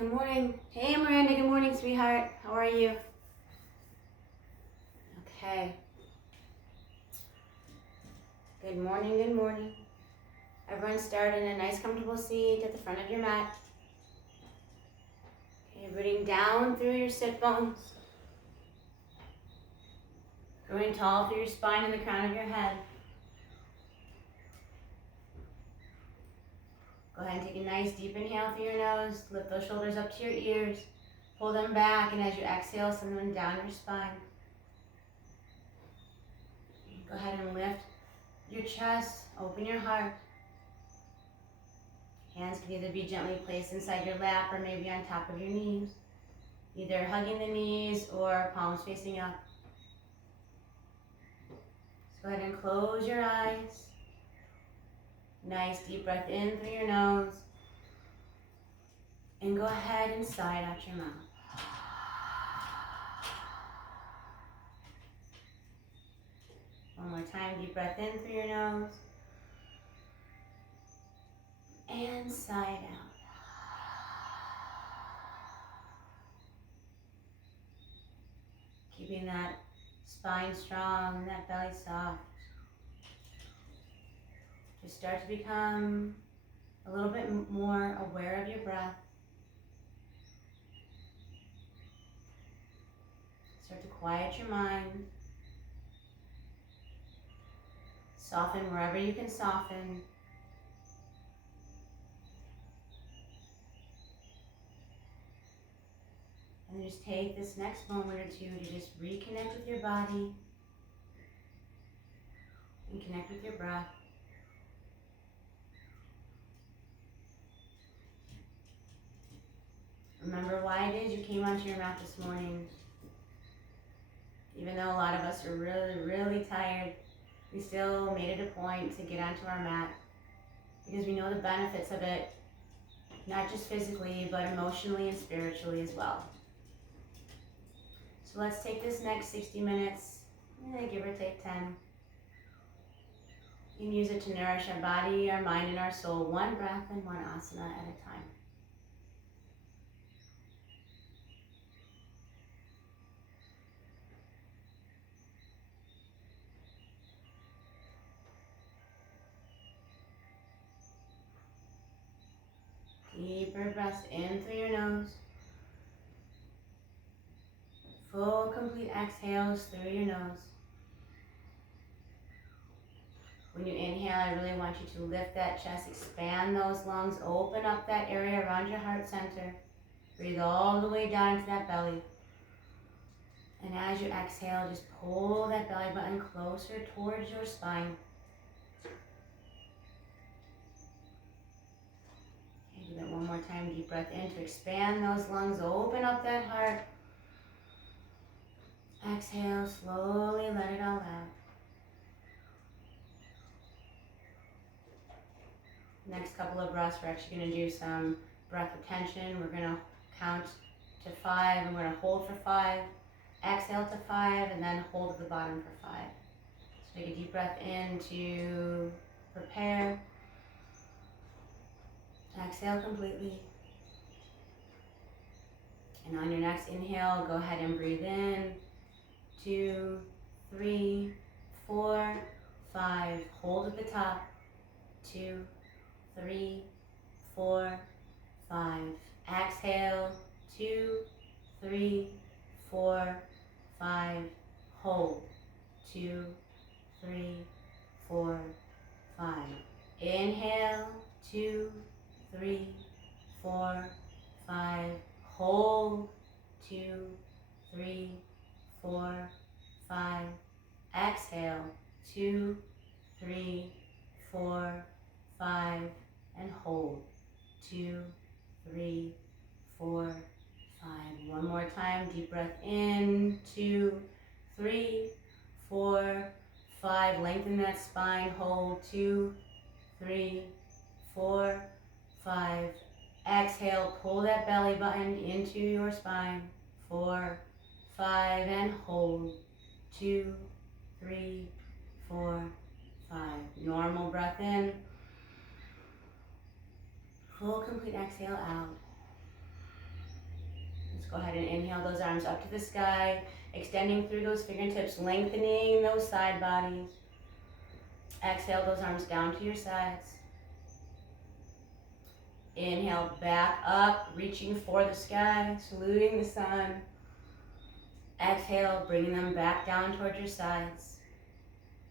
good morning. Hey, Miranda, good morning, sweetheart. How are you? Okay. Good morning, good morning. Everyone start in a nice comfortable seat at the front of your mat. Okay, rooting down through your sit bones. Growing tall through your spine and the crown of your head. Go ahead and take a nice deep inhale through your nose. Lift those shoulders up to your ears. Pull them back, and as you exhale, send them down your spine. Go ahead and lift your chest, open your heart. Hands can either be gently placed inside your lap or maybe on top of your knees. Either hugging the knees or palms facing up. So go ahead and close your eyes. Nice deep breath in through your nose. And go ahead and sigh out your mouth. One more time, deep breath in through your nose. And sigh it out. Keeping that spine strong and that belly soft. Just start to become a little bit more aware of your breath. Start to quiet your mind. Soften wherever you can soften. And then just take this next moment or two to just reconnect with your body and connect with your breath. Remember why it is you came onto your mat this morning. Even though a lot of us are really, really tired, we still made it a point to get onto our mat because we know the benefits of it, not just physically, but emotionally and spiritually as well. So let's take this next 60 minutes, give or take 10. You can use it to nourish our body, our mind, and our soul, one breath and one asana at a time. Deeper breaths in through your nose. Full, complete exhales through your nose. When you inhale, I really want you to lift that chest, expand those lungs, open up that area around your heart center. Breathe all the way down into that belly. And as you exhale, just pull that belly button closer towards your spine. Okay, do that one more time. Deep breath in to expand those lungs, open up that heart. Exhale, slowly let it all out. Next couple of breaths, we're actually going to do some breath retention. We're going to count to 5, and we're going to hold for 5. Exhale to 5, and then hold at the bottom for 5. So take a deep breath in to prepare. Exhale completely. And on your next inhale, go ahead and breathe in. 2, 3, 4, 5. Hold at the top. 2, 3, 4, 5. Exhale. 2, 3, 4, 5. Hold. 2, 3, 4, 5. Inhale. 2, 3, 4, 5. Hold. 2, 3, 4, 5. Exhale. 2, 3, 4, 5. And hold. 2, 3, 4, 5. One more time. Deep breath in. 2, 3, 4, 5. Lengthen that spine. Hold. 2, 3, 4, 5. Exhale. Pull that belly button into your spine. 4, 5. And hold. 2, 3, 4, 5. Normal breath in. Full, complete exhale out. Just go ahead and inhale those arms up to the sky, extending through those fingertips, lengthening those side bodies. Exhale those arms down to your sides. Inhale back up, reaching for the sky, saluting the sun. Exhale, bringing them back down towards your sides.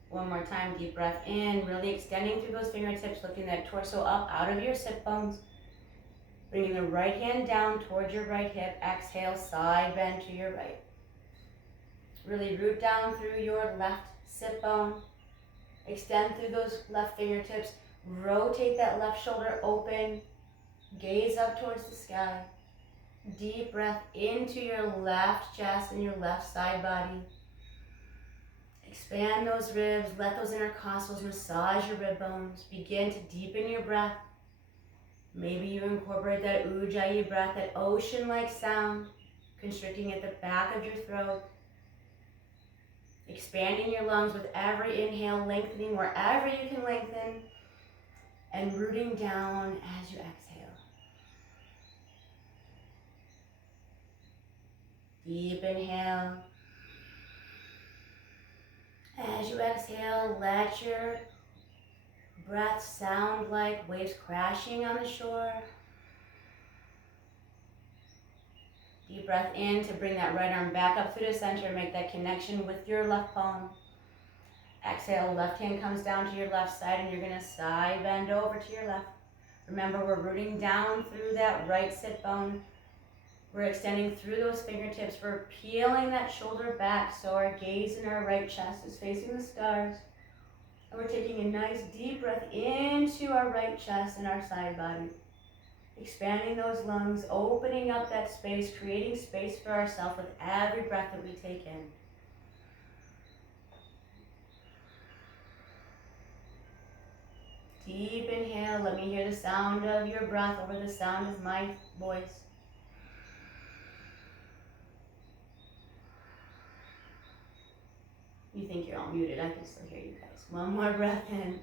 One more time, deep breath in, really extending through those fingertips, lifting that torso up out of your sit bones. Bringing the right hand down towards your right hip. Exhale, side bend to your right. Really root down through your left sit bone. Extend through those left fingertips. Rotate that left shoulder open. Gaze up towards the sky. Deep breath into your left chest and your left side body. Expand those ribs. Let those intercostals massage your rib bones. Begin to deepen your breath. Maybe you incorporate that ujjayi breath, that ocean-like sound, constricting at the back of your throat. Expanding your lungs with every inhale, lengthening wherever you can lengthen, and rooting down as you exhale. Deep inhale. As you exhale, let your breath sound like waves crashing on the shore. Deep breath in to bring that right arm back up through the center. Make that connection with your left palm. Exhale, left hand comes down to your left side and you're going to side bend over to your left. Remember, we're rooting down through that right sit bone. We're extending through those fingertips. We're peeling that shoulder back so our gaze in our right chest is facing the stars. And we're taking a nice deep breath into our right chest and our side body. Expanding those lungs, opening up that space, creating space for ourselves with every breath that we take in. Deep inhale. Let me hear the sound of your breath over the sound of my voice. You think you're all muted. I can still hear you guys. One more breath in.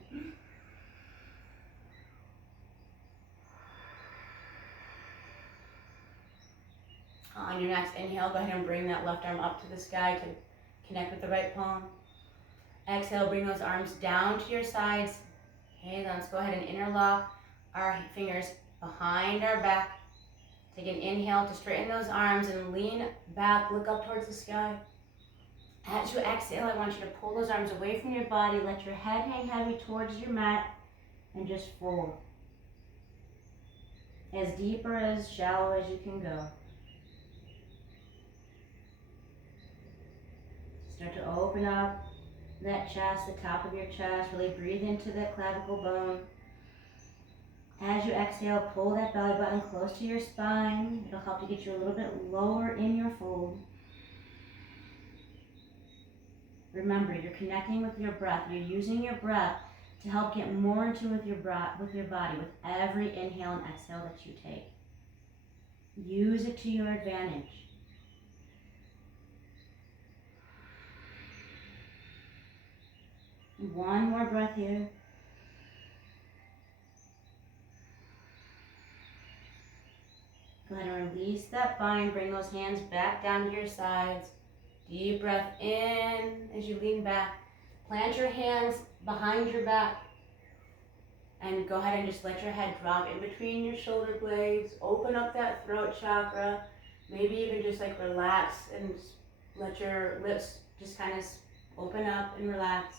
On your next inhale, go ahead and bring that left arm up to the sky to connect with the right palm. Exhale, bring those arms down to your sides. Okay, then let's go ahead and interlock our fingers behind our back. Take an inhale to straighten those arms and lean back, look up towards the sky. As you exhale, I want you to pull those arms away from your body. Let your head hang heavy towards your mat and just fold. As deep or as shallow as you can go. Start to open up that chest, the top of your chest. Really breathe into that clavicle bone. As you exhale, pull that belly button close to your spine. It'll help to get you a little bit lower in your fold. Remember, you're connecting with your breath. You're using your breath to help get more in tune with your body with every inhale and exhale that you take. Use it to your advantage. One more breath here. Go ahead and release that bind. Bring those hands back down to your sides. Deep breath in as you lean back. Plant your hands behind your back. And go ahead and just let your head drop in between your shoulder blades. Open up that throat chakra. Maybe even just like relax and let your lips just kind of open up and relax.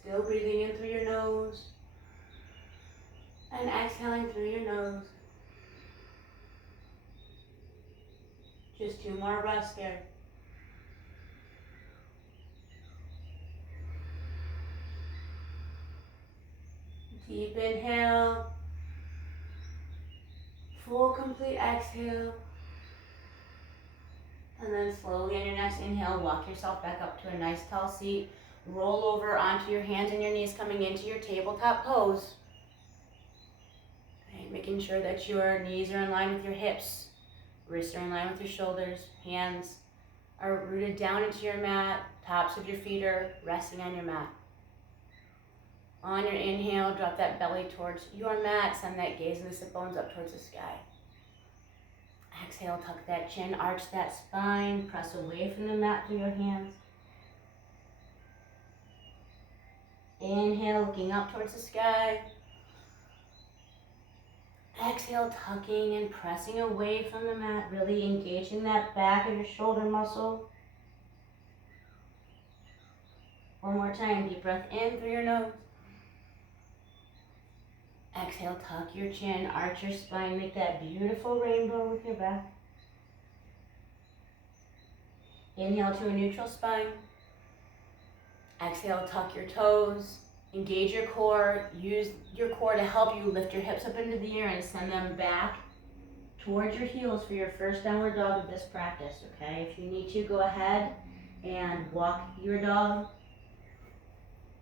Still breathing in through your nose. And exhaling through your nose. Just 2 more breaths there. Deep inhale. Full complete exhale. And then slowly on your next inhale, walk yourself back up to a nice tall seat. Roll over onto your hands and your knees coming into your tabletop pose. Okay, making sure that your knees are in line with your hips. Wrists are in line with your shoulders. Hands are rooted down into your mat. Tops of your feet are resting on your mat. On your inhale, drop that belly towards your mat. Send that gaze and the sit bones up towards the sky. Exhale, tuck that chin, arch that spine, press away from the mat through your hands. Inhale, looking up towards the sky. Exhale, tucking and pressing away from the mat, really engaging that back of your shoulder muscle. One more time, deep breath in through your nose. Exhale, tuck your chin, arch your spine, make that beautiful rainbow with your breath. Inhale to a neutral spine. Exhale, tuck your toes, engage your core, use your core to help you lift your hips up into the air and send them back towards your heels for your first downward dog of this practice, okay? If you need to, go ahead and walk your dog,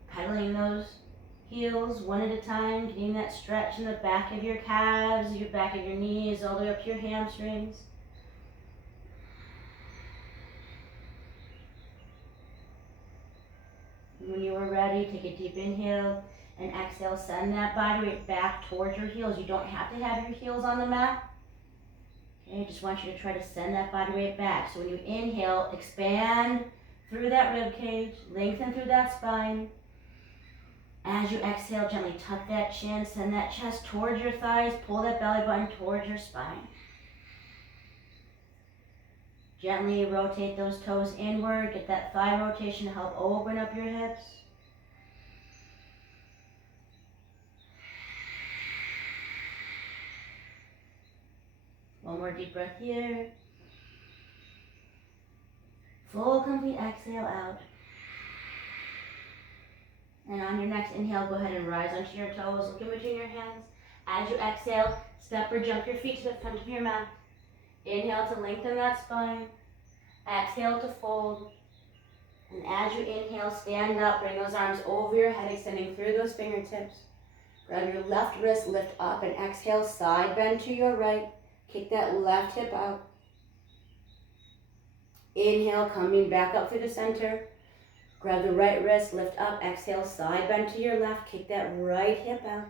pedaling those heels one at a time, getting that stretch in the back of your calves, your back of your knees, all the way up to your hamstrings. When you are ready, take a deep inhale and exhale. Send that body weight back towards your heels. You don't have to have your heels on the mat. Okay, I just want you to try to send that body weight back. So when you inhale, expand through that rib cage, lengthen through that spine. As you exhale, gently tuck that chin, send that chest towards your thighs, pull that belly button towards your spine. Gently rotate those toes inward, get that thigh rotation to help open up your hips. One more deep breath here. Full, complete exhale out. And on your next inhale, go ahead and rise onto your toes, look in between your hands. As you exhale, step or jump your feet to the front of your mat. Inhale to lengthen that spine. Exhale to fold. And as you inhale, stand up, bring those arms over your head, extending through those fingertips. Grab your left wrist, lift up, and exhale, side bend to your right. Kick that left hip out. Inhale, coming back up through the center. Grab the right wrist, lift up, exhale, side bend to your left, kick that right hip out.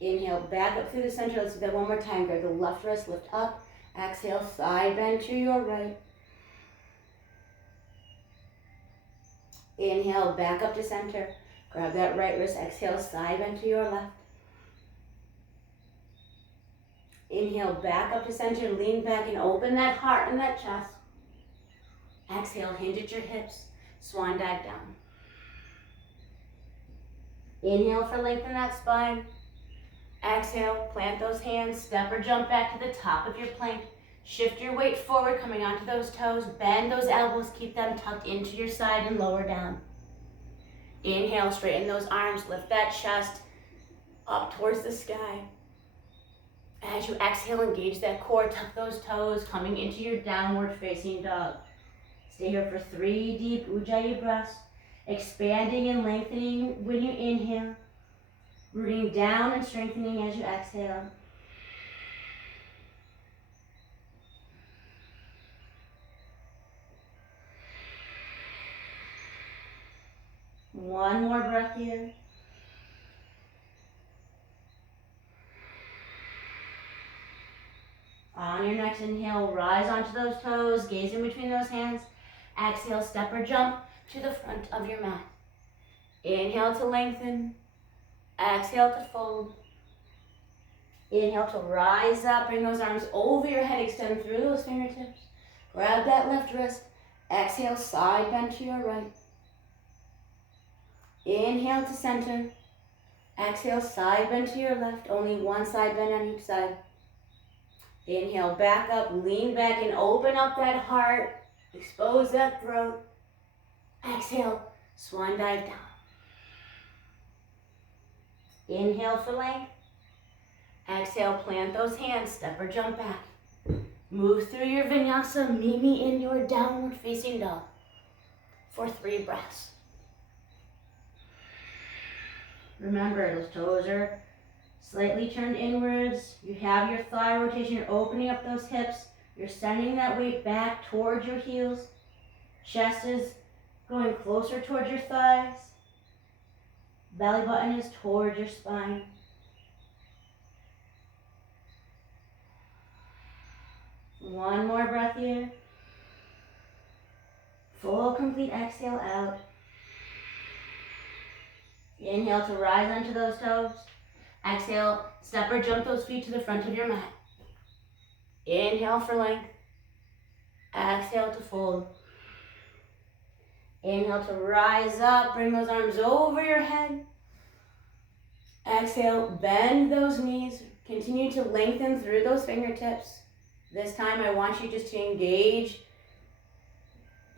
Inhale, back up through the center. Let's do that one more time. Grab the left wrist, lift up, exhale, side bend to your right. Inhale, back up to center. Grab that right wrist, exhale, side bend to your left. Inhale, back up to center, lean back and open that heart and that chest. Exhale, hinge at your hips, swan dive down. Inhale for length in that spine. Exhale, plant those hands, step or jump back to the top of your plank. Shift your weight forward, coming onto those toes. Bend those elbows, keep them tucked into your side and lower down. Inhale, straighten those arms, lift that chest up towards the sky. As you exhale, engage that core, tuck those toes, coming into your downward facing dog. Stay here for 3 deep Ujjayi breaths, expanding and lengthening when you inhale, rooting down and strengthening as you exhale. One more breath here. On your next inhale, rise onto those toes, gaze in between those hands. Exhale, step or jump to the front of your mat. Inhale to lengthen. Exhale to fold. Inhale to rise up, bring those arms over your head, extend through those fingertips. Grab that left wrist. Exhale, side bend to your right. Inhale to center. Exhale, side bend to your left. Only one side bend on each side. Inhale, back up, lean back and open up that heart. Expose that throat. Exhale, swan dive down. Inhale for length. Exhale, plant those hands, step or jump back. Move through your vinyasa, meet me in your downward facing dog for 3 breaths. Remember, those toes are slightly turned inwards. You have your thigh rotation, you're opening up those hips. You're sending that weight back towards your heels. Chest is going closer towards your thighs. Belly button is towards your spine. One more breath here. Full, complete exhale out. Inhale to rise onto those toes. Exhale, step or jump those feet to the front of your mat. Inhale for length. Exhale to fold. Inhale to rise up, bring those arms over your head. Exhale, bend those knees. Continue to lengthen through those fingertips. This time I want you just to engage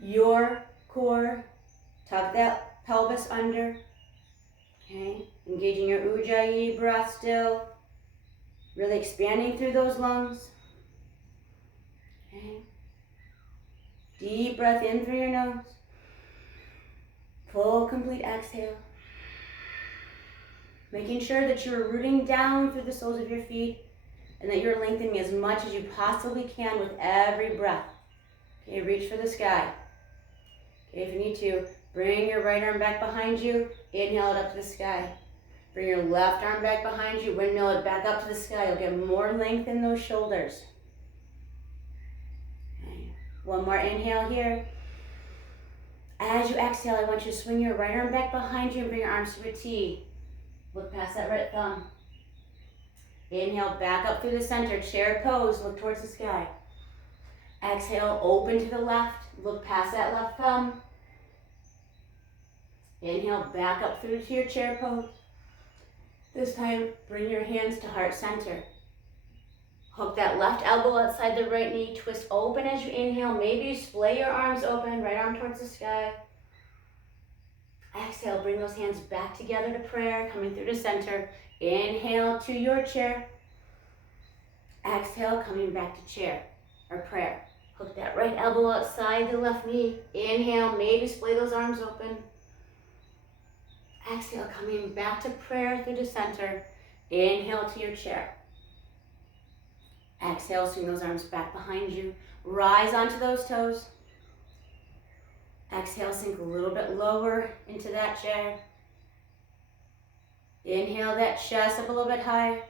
your core. Tuck that pelvis under. Okay, engaging your ujjayi breath still. Really expanding through those lungs. Okay. Deep breath in through your nose. Full, complete exhale. Making sure that you're rooting down through the soles of your feet and that you're lengthening as much as you possibly can with every breath. Okay, reach for the sky. Okay, if you need to, bring your right arm back behind you. Inhale it up to the sky. Bring your left arm back behind you. Windmill it back up to the sky. You'll get more length in those shoulders. Okay. One more inhale here. As you exhale, I want you to swing your right arm back behind you and bring your arms to a T. Look past that right thumb. Inhale, back up through the center, chair pose, look towards the sky. Exhale, open to the left, look past that left thumb. Inhale, back up through to your chair pose. This time, bring your hands to heart center. Hook that left elbow outside the right knee, twist open as you inhale. Maybe you splay your arms open, right arm towards the sky. Exhale, bring those hands back together to prayer, coming through to center. Inhale to your chair. Exhale, coming back to chair or prayer. Hook that right elbow outside the left knee. Inhale, maybe splay those arms open. Exhale, coming back to prayer through the center. Inhale to your chair. Exhale, swing those arms back behind you. Rise onto those toes. Exhale, sink a little bit lower into that chair. Inhale that chest up a little bit higher.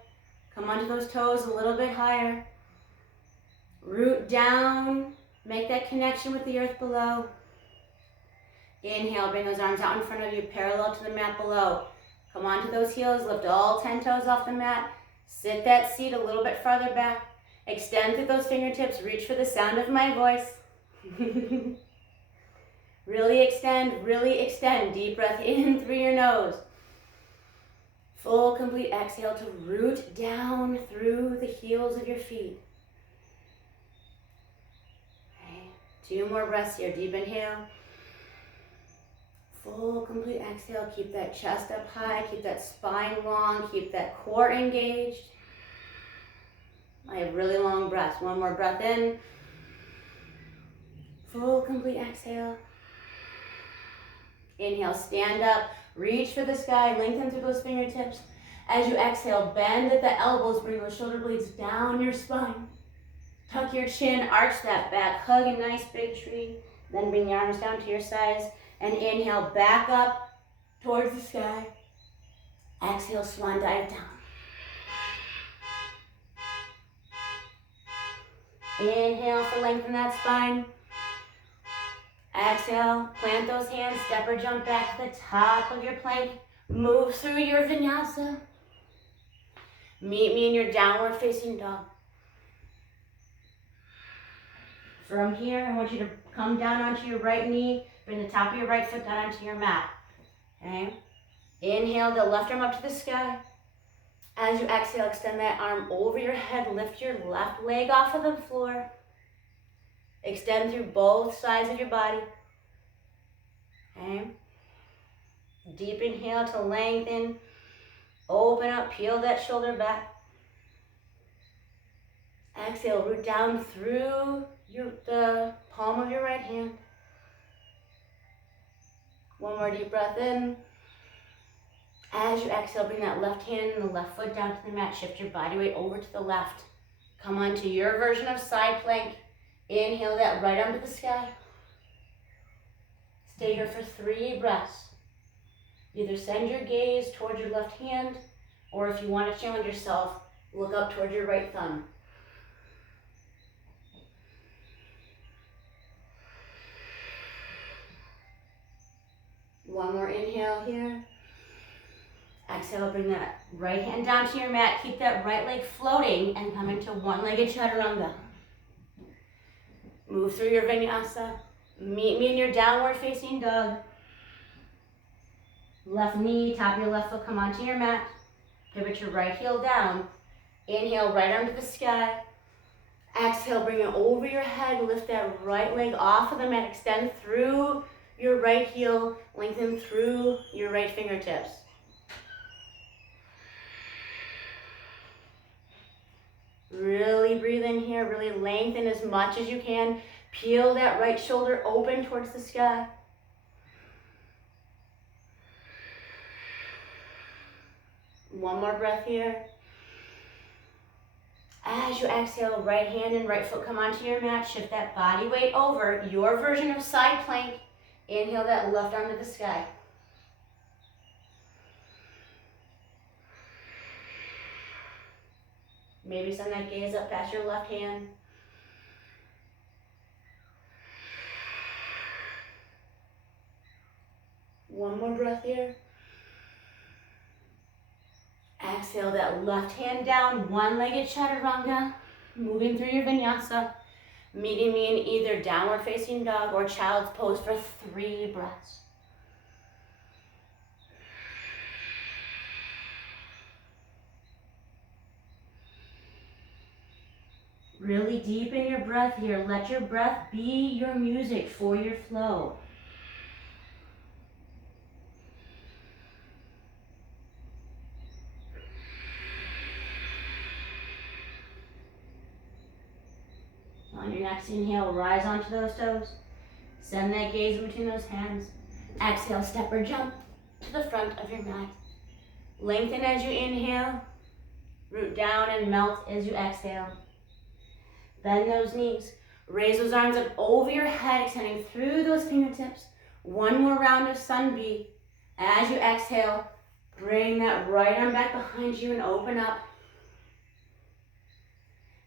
Come onto those toes a little bit higher. Root down. Make that connection with the earth below. Inhale, bring those arms out in front of you, parallel to the mat below. Come onto those heels, lift all 10 toes off the mat. Sit that seat a little bit farther back. Extend through those fingertips, reach for the sound of my voice. Really extend. Deep breath in through your nose. Full, complete exhale to root down through the heels of your feet. Okay. 2 more breaths here. Deep inhale. Full, complete exhale. Keep that chest up high. Keep that spine long. Keep that core engaged. I have really long breaths. 1 more breath in. Full, complete exhale. Inhale, stand up. Reach for the sky. Lengthen through those fingertips. As you exhale, bend at the elbows. Bring those shoulder blades down your spine. Tuck your chin. Arch that back. Hug a nice big tree. Then bring your arms down to your sides. And inhale, back up towards the sky. Exhale, swan dive down. Inhale to lengthen that spine. Exhale, plant those hands, step or jump back to the top of your plank. Move through your vinyasa. Meet me in your downward facing dog. From here, I want you to come down onto your right knee. Bring the top of your right foot down onto your mat. Okay? Inhale, the left arm up to the sky. As you exhale, extend that arm over your head. Lift your left leg off of the floor. Extend through both sides of your body. Okay? Deep inhale to lengthen. Open up, peel that shoulder back. Exhale, root down through the palm of your right hand. 1 more deep breath in. As you exhale, bring that left hand and the left foot down to the mat. Shift your body weight over to the left. Come onto your version of side plank. Inhale that right arm to the sky. Stay here for 3 breaths. Either send your gaze towards your left hand, or if you want to challenge yourself, look up towards your right thumb. One more inhale here. Exhale, bring that right hand down to your mat. Keep that right leg floating and come into one-legged chaturanga. Move through your vinyasa. Meet me in your downward facing dog. Left knee, top of your left foot, come onto your mat. Pivot your right heel down. Inhale, right arm to the sky. Exhale, bring it over your head. Lift that right leg off of the mat. Extend through your right heel. Lengthen through your right fingertips. Really breathe in here. Really lengthen as much as you can. Peel that right shoulder open towards the sky. One more breath here. As you exhale, right hand and right foot come onto your mat. Shift that body weight over. Your version of side plank. Inhale that left arm to the sky. Maybe send that gaze up past your left hand. One more breath here. Exhale that left hand down, one-legged chaturanga. Moving through your vinyasa. Meeting me in either downward facing dog or child's pose for 3 breaths. Really deepen your breath here. Let your breath be your music for your flow. On your next inhale, rise onto those toes. Send that gaze in between those hands. Exhale, step or jump to the front of your mat. Lengthen as you inhale. Root down and melt as you exhale. Bend those knees. Raise those arms up over your head, extending through those fingertips. One more round of sun B. As you exhale, bring that right arm back behind you and open up.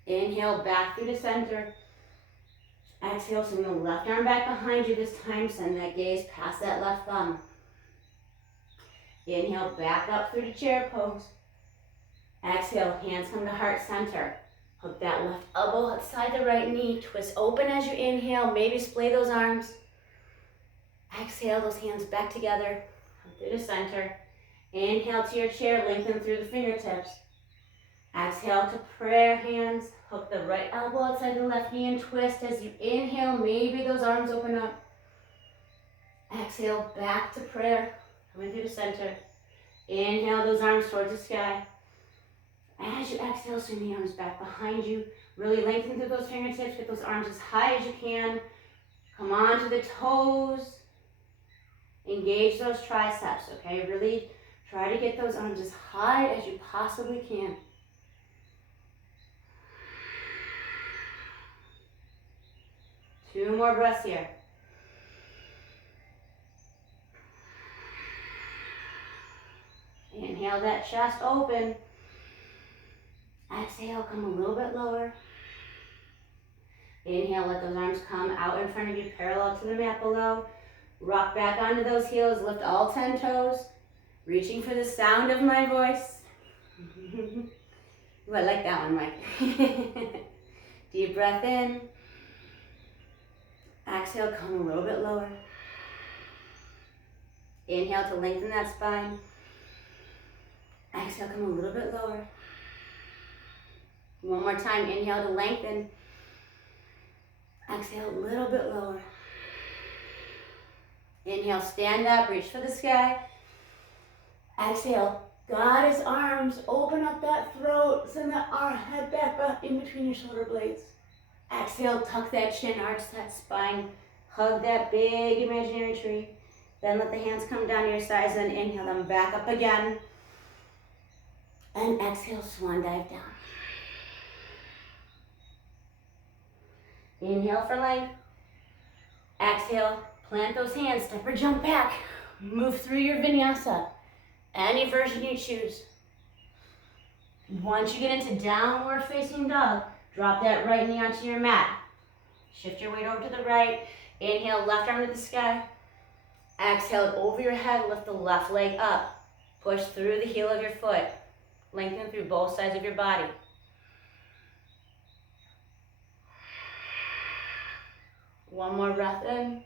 Inhale, back through the center. Exhale, send the left arm back behind you this time. Send that gaze past that left thumb. Inhale, back up through the chair pose. Exhale, hands come to heart center. Hook that left elbow outside the right knee. Twist open as you inhale. Maybe splay those arms. Exhale, those hands back together. Come through the center. Inhale to your chair. Lengthen through the fingertips. Exhale to prayer hands. Hook the right elbow outside the left knee and twist as you inhale. Maybe those arms open up. Exhale, back to prayer. Coming through the center. Inhale those arms towards the sky. As you exhale, swing the arms back behind you. Really lengthen through those fingertips. Get those arms as high as you can. Come on to the toes. Engage those triceps, okay? Really try to get those arms as high as you possibly can. Two more breaths here. Inhale that chest open. Exhale, come a little bit lower. Inhale, let those arms come out in front of you, parallel to the mat below. Rock back onto those heels, lift all 10 toes. Reaching for the sound of my voice. Ooh, I like that one, Mike. Deep breath in. Exhale, come a little bit lower. Inhale to lengthen that spine. Exhale, come a little bit lower. One more time, inhale to lengthen. Exhale, a little bit lower. Inhale, stand up, reach for the sky. Exhale, goddess arms, open up that throat, send that head back up in between your shoulder blades. Exhale, tuck that chin, arch that spine, hug that big imaginary tree. Then let the hands come down your sides and inhale them back up again. And exhale, swan dive down. Inhale for length. Exhale, Plant those hands, step or jump back. Move through your vinyasa, any version you choose. Once you get into downward facing dog, drop that right knee onto your mat. Shift your weight over to the right. Inhale, left arm to the sky. Exhale over your head, lift the left leg up. Push through the heel of your foot. Lengthen through both sides of your body. One more breath in.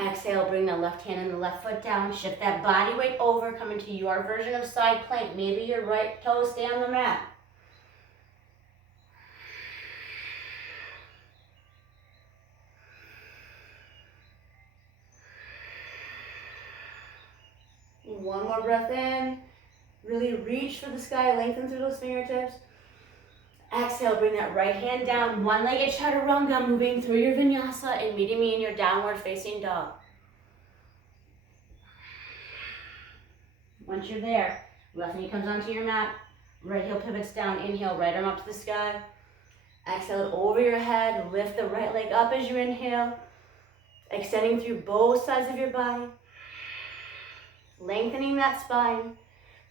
Exhale, bring the left hand and the left foot down. Shift that body weight over, come into your version of side plank. Maybe your right toes stay on the mat. One more breath in. Really reach for the sky, lengthen through those fingertips. Exhale, bring that right hand down, one-legged chaturanga, moving through your vinyasa and meeting me in your downward facing dog. Once you're there, left knee comes onto your mat, right heel pivots down, inhale, right arm up to the sky. Exhale over your head, lift the right leg up as you inhale, extending through both sides of your body, lengthening that spine,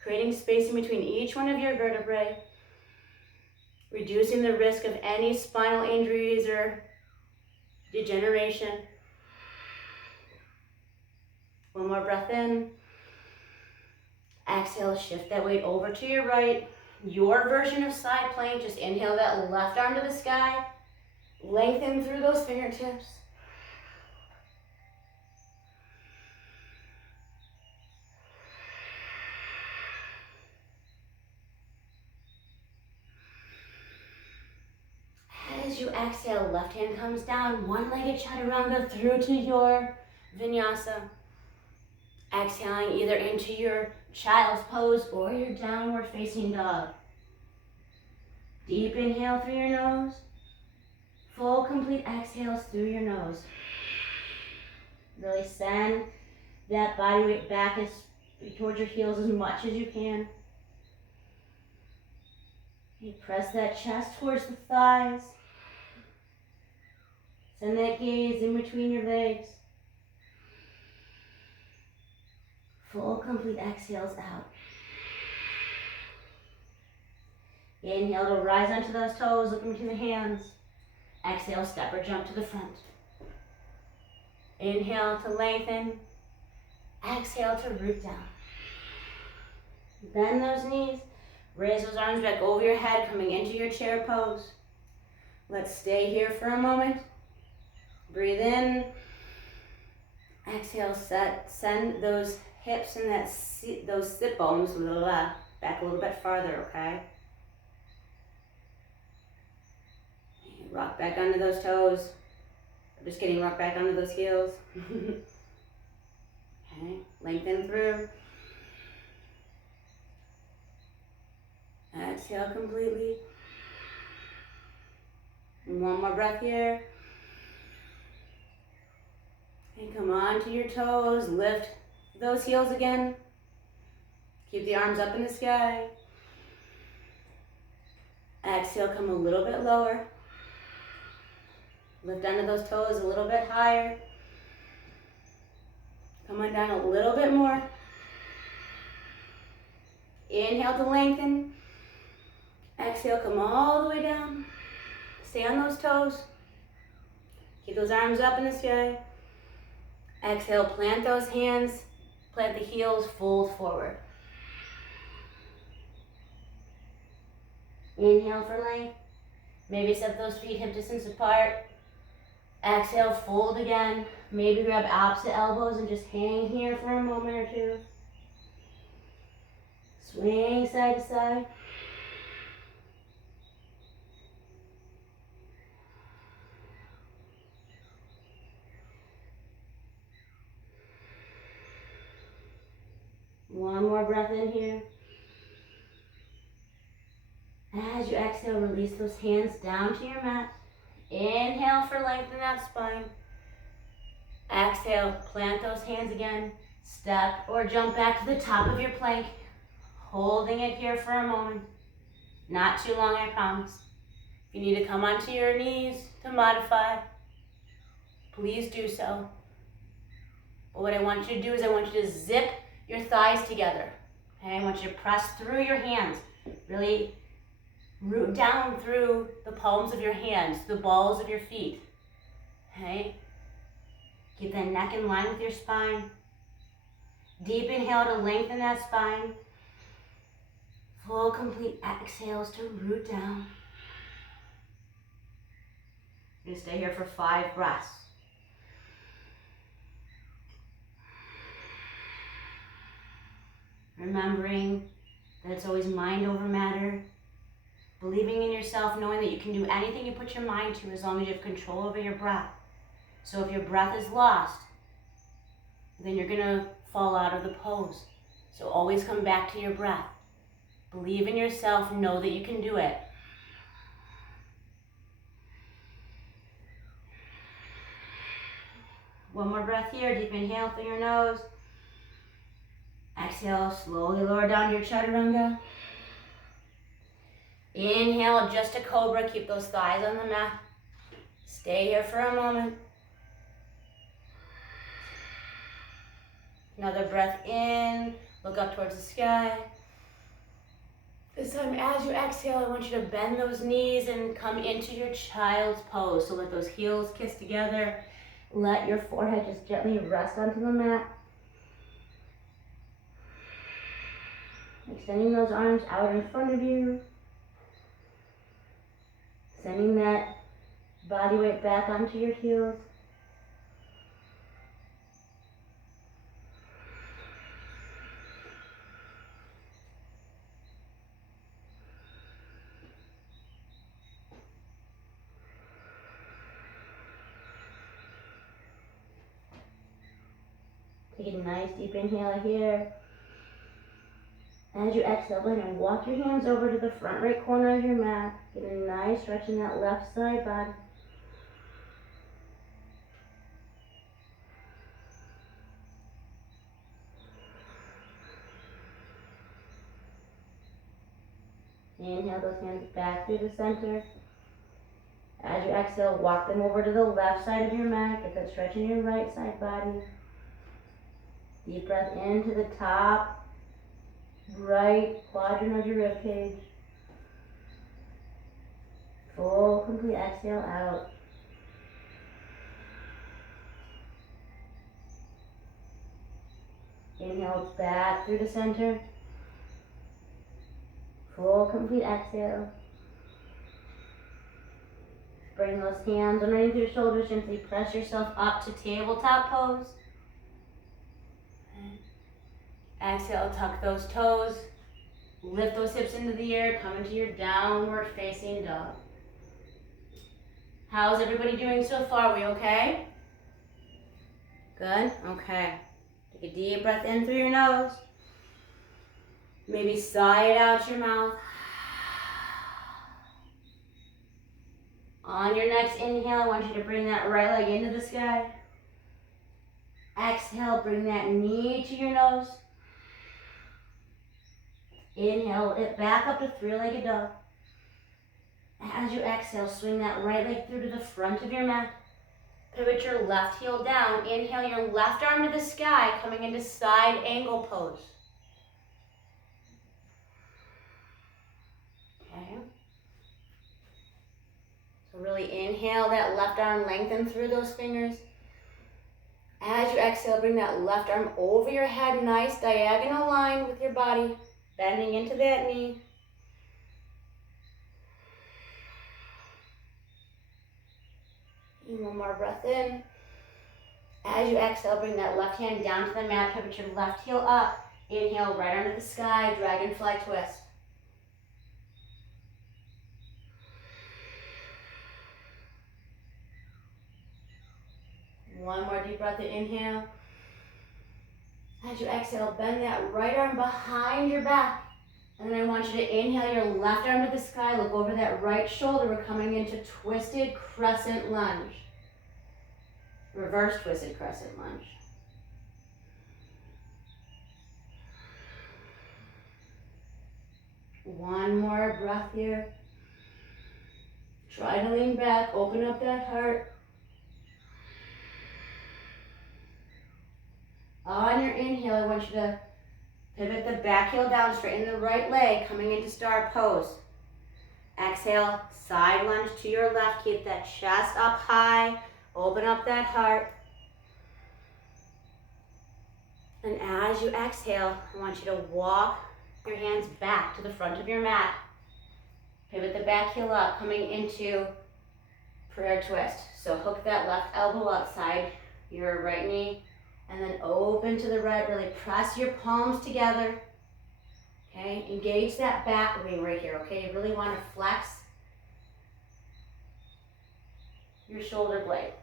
creating space in between each one of your vertebrae, reducing the risk of any spinal injuries or degeneration. One more breath in. Exhale, shift that weight over to your right. Your version of side plank, just inhale that left arm to the sky. Lengthen through those fingertips. As you exhale, left hand comes down, one-legged chaturanga through to your vinyasa. Exhaling either into your child's pose or your downward facing dog. Deep inhale through your nose. Full complete exhales through your nose. Really send that body weight back towards your heels as much as you can. You press that chest towards the thighs. Send that gaze in between your legs. Full complete exhales out. Inhale to rise onto those toes, looking to the hands. Exhale, step or jump to the front. Inhale to lengthen. Exhale to root down. Bend those knees. Raise those arms back over your head, coming into your chair pose. Let's stay here for a moment. Breathe in. Exhale, send those hips and those sit bones back a little bit farther, okay? Rock back onto those toes. I'm just kidding, rock back onto those heels. Okay, lengthen through. Exhale completely. And one more breath here. And come on to your toes, lift those heels again. Keep the arms up in the sky. Exhale, come a little bit lower. Lift onto those toes a little bit higher. Come on down a little bit more. Inhale to lengthen. Exhale, come all the way down. Stay on those toes. Keep those arms up in the sky. Exhale, plant those hands. Plant the heels, fold forward. Inhale for length. Maybe set those feet hip distance apart. Exhale, fold again. Maybe grab opposite elbows and just hang here for a moment or two. Swing side to side. One more breath in here. As you exhale, release those hands down to your mat. Inhale for length in that spine. Exhale, plant those hands again. Step or jump back to the top of your plank. Holding it here for a moment. Not too long, I promise. If you need to come onto your knees to modify, please do so. But what I want you to do is I want you to zip your thighs together. Okay, I want you to press through your hands. Really root down through the palms of your hands, the balls of your feet. Okay? Keep the neck in line with your spine. Deep inhale to lengthen that spine. Full, complete exhales to root down. You're going to stay here for 5 breaths. Remembering that it's always mind over matter. Believing in yourself, knowing that you can do anything you put your mind to as long as you have control over your breath. So if your breath is lost, then you're going to fall out of the pose. So always come back to your breath. Believe in yourself, know that you can do it. One more breath here, deep inhale through your nose. Exhale, slowly lower down your chaturanga. Inhale, just a cobra, keep those thighs on the mat. Stay here for a moment. Another breath in, look up towards the sky. This time as you exhale, I want you to bend those knees and come into your child's pose. So let those heels kiss together. Let your forehead just gently rest onto the mat. Extending those arms out in front of you. Sending that body weight back onto your heels. Take a nice deep inhale here. As you exhale, go ahead and walk your hands over to the front right corner of your mat. Get a nice stretch in that left side body. Inhale those hands back through the center. As you exhale, walk them over to the left side of your mat. Get that stretch in your right side body. Deep breath into the top right quadrant of your rib cage. Full, complete exhale out. Inhale back through the center. Full, complete exhale. Bring those hands underneath your shoulders. Gently press yourself up to tabletop pose. Exhale, tuck those toes. Lift those hips into the air. Come into your downward facing dog. How's everybody doing so far? We okay? Good? Okay. Take a deep breath in through your nose. Maybe sigh it out your mouth. On your next inhale, I want you to bring that right leg into the sky. Exhale, bring that knee to your nose. Inhale it back up to three-legged dog. As you exhale, swing that right leg through to the front of your mat. Pivot your left heel down. Inhale your left arm to the sky, coming into side angle pose. Okay. So really inhale that left arm, lengthen through those fingers. As you exhale, bring that left arm over your head, nice diagonal line with your body, bending into that knee. And one more breath in. As you exhale, bring that left hand down to the mat, pivot your left heel up. Inhale, right arm to the sky, dragonfly twist. One more deep breath in, inhale. As you exhale, bend that right arm behind your back. And then I want you to inhale your left arm to the sky, look over that right shoulder. We're coming into twisted crescent lunge. Reverse twisted crescent lunge. One more breath here. Try to lean back, open up that heart. On your inhale, I want you to pivot the back heel down, straighten the right leg, coming into star pose. Exhale, side lunge to your left. Keep that chest up high. Open up that heart. And as you exhale, I want you to walk your hands back to the front of your mat. Pivot the back heel up, coming into prayer twist. So hook that left elbow outside your right knee, and then open to the right. Really press your palms together. Okay, engage that back wing right here, okay? You really want to flex your shoulder blade.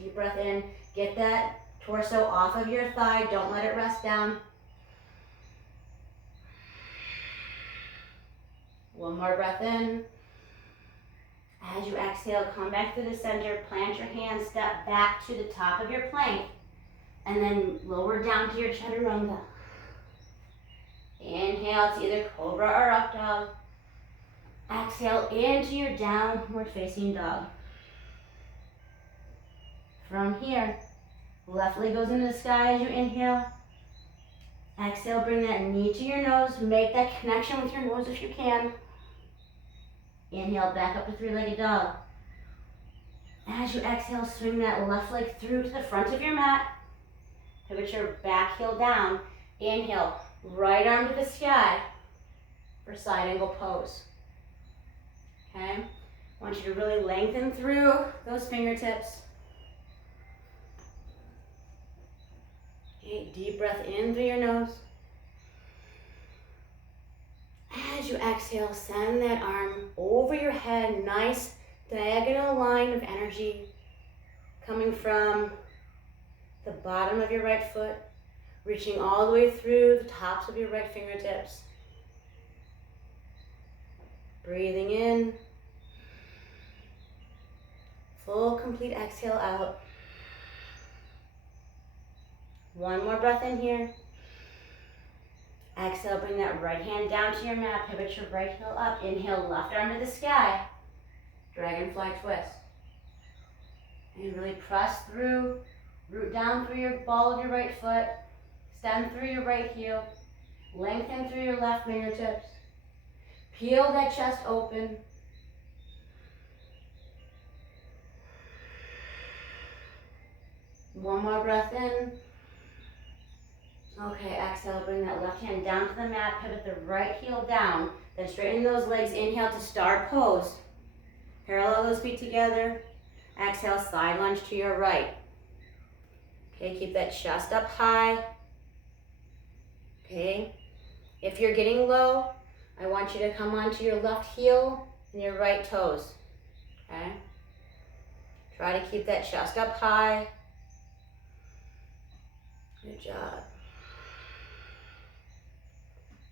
Deep breath in. Get that torso off of your thigh. Don't let it rest down. One more breath in. As you exhale, come back to the center. Plant your hands, step back to the top of your plank, and then lower down to your chaturanga. Inhale to either cobra or up dog. Exhale into your downward facing dog. From here, left leg goes into the sky as you inhale. Exhale, bring that knee to your nose. Make that connection with your nose if you can. Inhale, back up to three-legged dog. As you exhale, swing that left leg through to the front of your mat. Pivot your back heel down. Inhale, right arm to the sky for side angle pose. Okay? I want you to really lengthen through those fingertips. Okay, deep breath in through your nose. As you exhale, send that arm over your head. Nice diagonal line of energy coming from the bottom of your right foot, reaching all the way through the tops of your right fingertips. Breathing in. Full, complete exhale out. One more breath in here. Exhale, bring that right hand down to your mat. Pivot your right heel up. Inhale, left arm to the sky. Dragonfly twist. And really press through. Root down through your ball of your right foot. Extend through your right heel. Lengthen through your left fingertips. Peel that chest open. One more breath in. Okay, exhale, bring that left hand down to the mat, pivot the right heel down, then straighten those legs, inhale to star pose. Parallel those feet together. Exhale, side lunge to your right. Okay, keep that chest up high. Okay, if you're getting low, I want you to come onto your left heel and your right toes. Okay, try to keep that chest up high. Good job.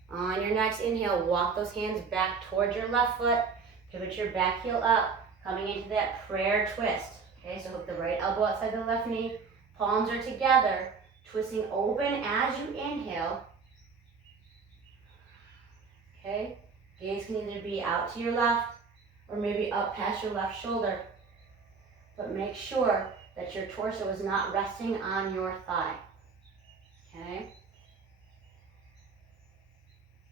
On your next inhale, walk those hands back towards your left foot. Pivot your back heel up, coming into that prayer twist. Okay, so hook the right elbow outside the left knee. Palms are together, twisting open as you inhale. Okay, gaze can either be out to your left or maybe up past your left shoulder. But make sure that your torso is not resting on your thigh. Okay?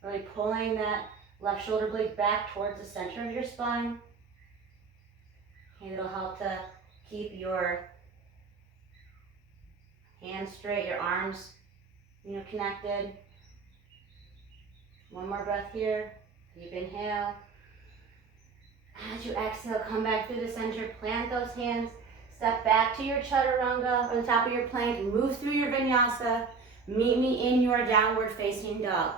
Really pulling that left shoulder blade back towards the center of your spine. And it'll help to keep your hands straight, your arms, connected. One more breath here. Deep inhale. As you exhale, come back through the center, plant those hands, step back to your chaturanga or the top of your plank, move through your vinyasa. Meet me in your downward facing dog.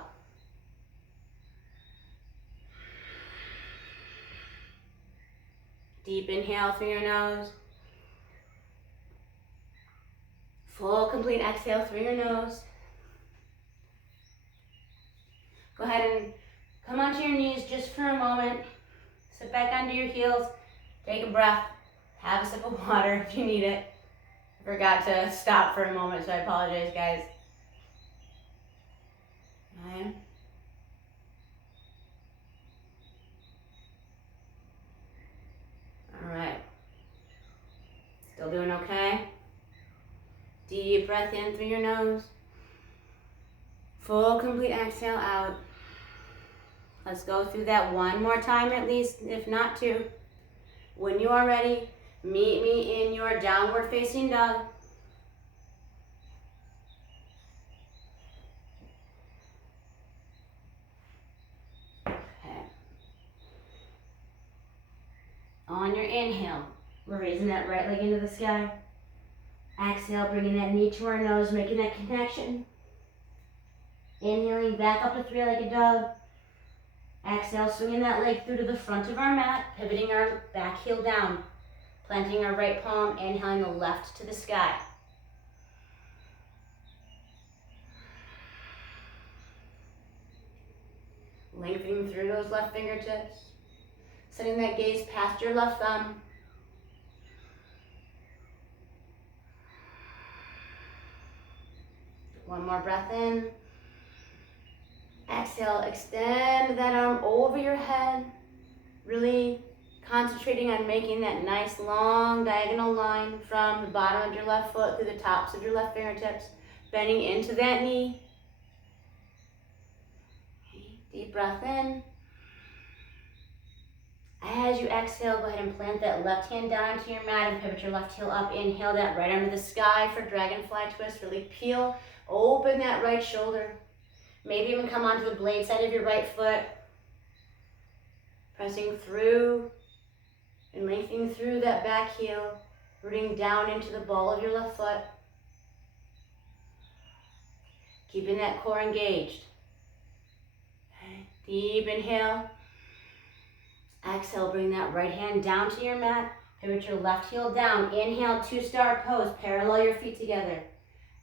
Deep inhale through your nose. Full, complete exhale through your nose. Go ahead and come onto your knees just for a moment. Sit back onto your heels. Take a breath. Have a sip of water if you need it. I forgot to stop for a moment, so I apologize, guys. Okay. All right. Still doing okay? Deep breath in through your nose. Full, complete exhale out. Let's go through that one more time at least, if not two. When you are ready, meet me in your downward facing dog. Okay. On your inhale, we're raising that right leg into the sky. Exhale, bringing that knee to our nose, making that connection. Inhaling back up to three-legged dog. Exhale, swinging that leg through to the front of our mat, pivoting our back heel down, planting our right palm, inhaling the left to the sky. Lengthening through those left fingertips, sending that gaze past your left thumb. One more breath in. Exhale, extend that arm over your head, really concentrating on making that nice long diagonal line from the bottom of your left foot through the tops of your left fingertips, bending into that knee. Deep breath in. As you exhale, go ahead and plant that left hand down onto your mat and pivot your left heel up. Inhale that right arm to the sky for dragonfly twist. Really peel, open that right shoulder. Maybe even come onto the blade side of your right foot. Pressing through and lengthening through that back heel, rooting down into the ball of your left foot. Keeping that core engaged. Deep inhale. Exhale, bring that right hand down to your mat. Pivot your left heel down. Inhale, two-star pose. Parallel your feet together.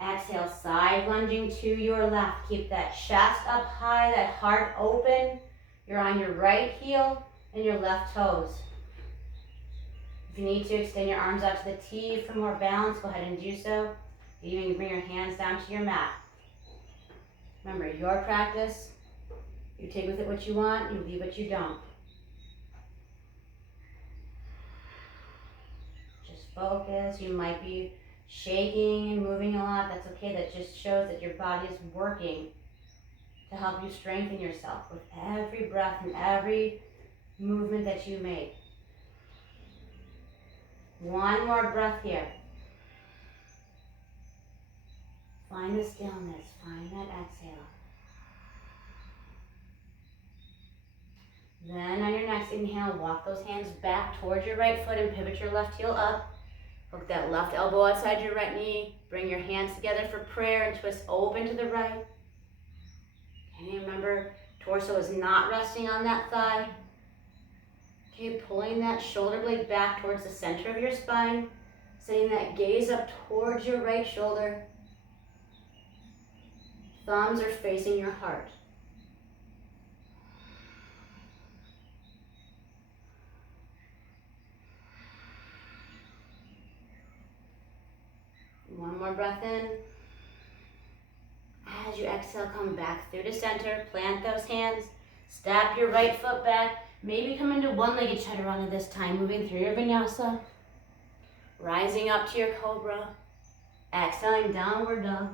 Exhale, side lunging to your left. Keep that chest up high, that heart open. You're on your right heel and your left toes. If you need to, extend your arms out to the T for more balance. Go ahead and do so. You can bring your hands down to your mat. Remember, your practice. You take with it what you want, you leave what you don't. Just focus. You might be shaking and moving a lot. That's okay. That just shows that your body is working to help you strengthen yourself with every breath and every movement that you make. One more breath here. Find the stillness. Find that exhale. Then on your next inhale, walk those hands back towards your right foot and pivot your left heel up. Hook that left elbow outside your right knee. Bring your hands together for prayer and twist open to the right. Okay, remember, torso is not resting on that thigh. Okay, pulling that shoulder blade back towards the center of your spine. Sending that gaze up towards your right shoulder. Thumbs are facing your heart. One more breath in. As you exhale, come back through to center. Plant those hands. Step your right foot back. Maybe come into one-legged chaturanga this time, moving through your vinyasa. Rising up to your cobra. Exhaling, downward dog.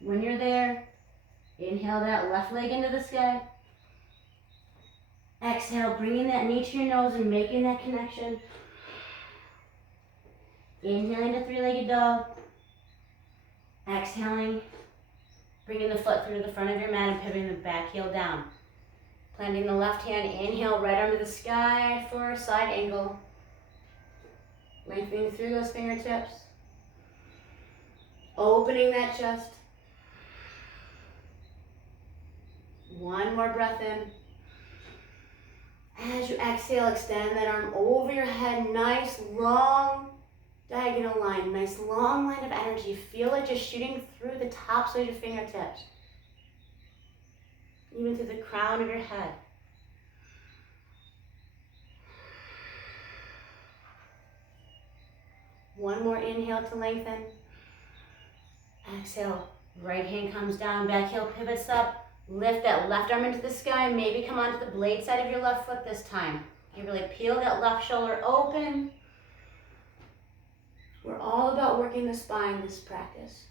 When you're there, inhale that left leg into the sky. Exhale, bringing that knee to your nose and making that connection. Inhaling to three-legged dog. Exhaling, bringing the foot through the front of your mat and pivoting the back heel down. Planting the left hand, inhale right arm to the sky for a side angle. Lengthening through those fingertips. Opening that chest. One more breath in. As you exhale, extend that arm over your head. Nice long diagonal line. Nice long line of energy. Feel it just shooting through the tops of your fingertips. Even through the crown of your head. One more inhale to lengthen. Exhale. Right hand comes down. Back heel pivots up. Lift that left arm into the sky. Maybe come onto the blade side of your left foot this time. You really peel that left shoulder open. We're all about working the spine this practice.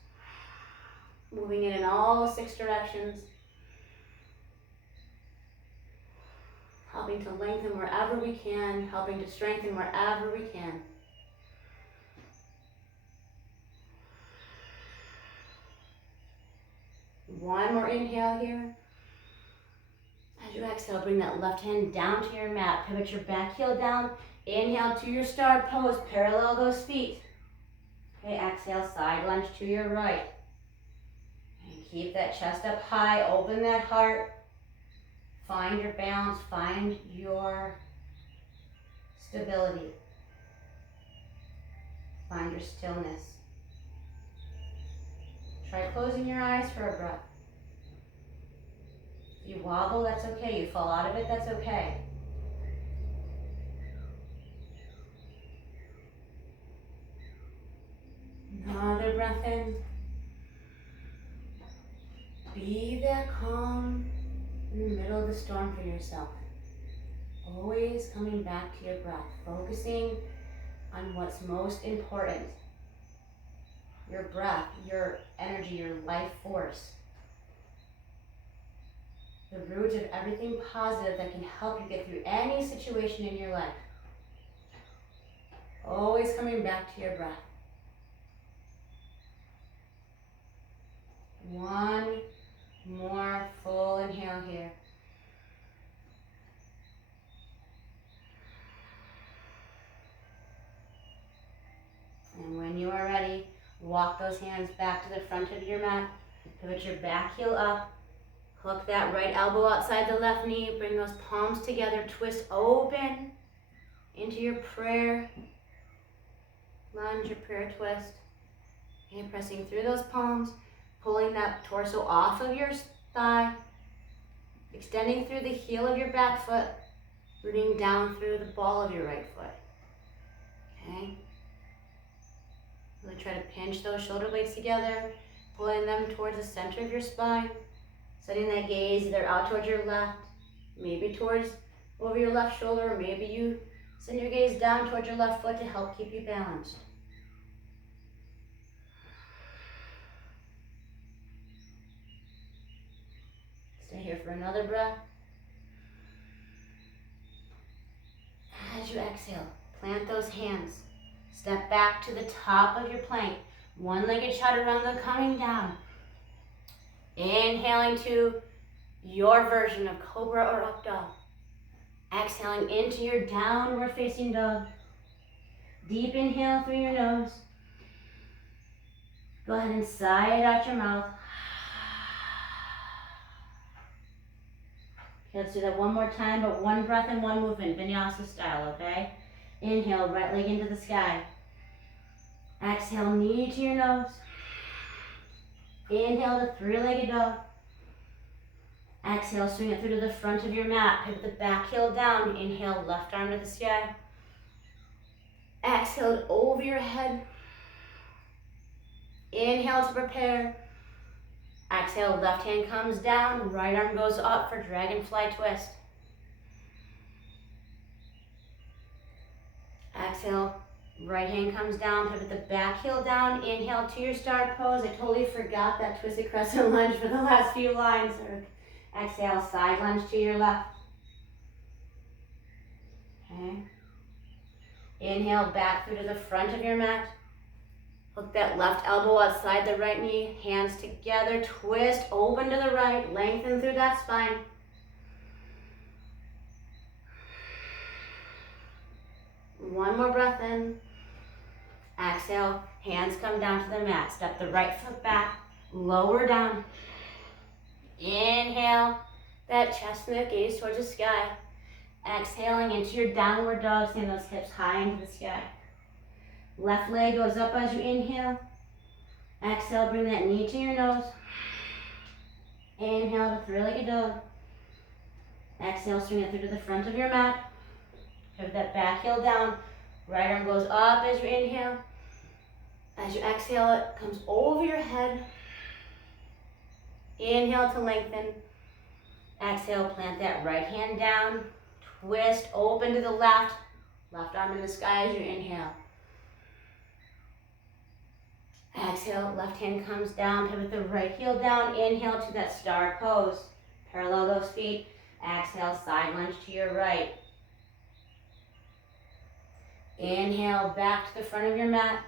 Moving it in all 6 directions. Helping to lengthen wherever we can, helping to strengthen wherever we can. One more inhale here. As you exhale, bring that left hand down to your mat. Pivot your back heel down. Inhale to your star pose. Parallel those feet. Okay, exhale, side lunge to your right. And keep that chest up high. Open that heart. Find your balance. Find your stability. Find your stillness. Try closing your eyes for a breath. If you wobble, that's okay. You fall out of it, that's okay. Another breath in. Be that calm in the middle of the storm for yourself. Always coming back to your breath, focusing on what's most important. Your breath, your energy, your life force. The root of everything positive that can help you get through any situation in your life. Always coming back to your breath. One more full inhale here. And when you are ready, walk those hands back to the front of your mat. Pivot your back heel up. Hook that right elbow outside the left knee. Bring those palms together. Twist open into your prayer lunge, your prayer twist. And pressing through those palms. Pulling that torso off of your thigh. Extending through the heel of your back foot. Rooting down through the ball of your right foot. Okay? Really try to pinch those shoulder blades together. Pulling them towards the center of your spine. Setting that gaze either out towards your left, maybe towards over your left shoulder, or maybe you send your gaze down towards your left foot to help keep you balanced. Stay here for another breath. As you exhale, plant those hands. Step back to the top of your plank. One-legged chaturanga coming down. Inhaling to your version of cobra or up dog. Exhaling into your downward facing dog. Deep inhale through your nose. Go ahead and sigh it out your mouth. Okay, let's do that one more time, but one breath and one movement, vinyasa style, okay? Inhale, right leg into the sky. Exhale, knee to your nose. Inhale to three-legged dog. Exhale, swing it through to the front of your mat. Pivot the back heel down. Inhale, left arm to the sky. Exhale over your head. Inhale to prepare. Exhale, left hand comes down. Right arm goes up for dragonfly twist. Exhale. Right hand comes down, pivot the back heel down, inhale to your star pose. I totally forgot that twisted crescent lunge for the last few lines. Exhale, side lunge to your left. Okay. Inhale, back through to the front of your mat. Hook that left elbow outside the right knee, hands together, twist, open to the right, lengthen through that spine. One more breath in. Exhale, hands come down to the mat. Step the right foot back, lower down. Inhale, that chest and that gaze towards the sky. Exhaling into your downward dog, send those hips high into the sky. Left leg goes up as you inhale. Exhale, bring that knee to your nose. Inhale to three-legged dog. Exhale, swing it through to the front of your mat. Pivot that back heel down. Right arm goes up as you inhale. As you exhale, it comes over your head. Inhale to lengthen. Exhale, plant that right hand down. Twist, open to the left. Left arm in the sky as you inhale. Exhale, left hand comes down, pivot the right heel down, inhale to that star pose. Parallel those feet. Exhale, side lunge to your right. Inhale, back to the front of your mat.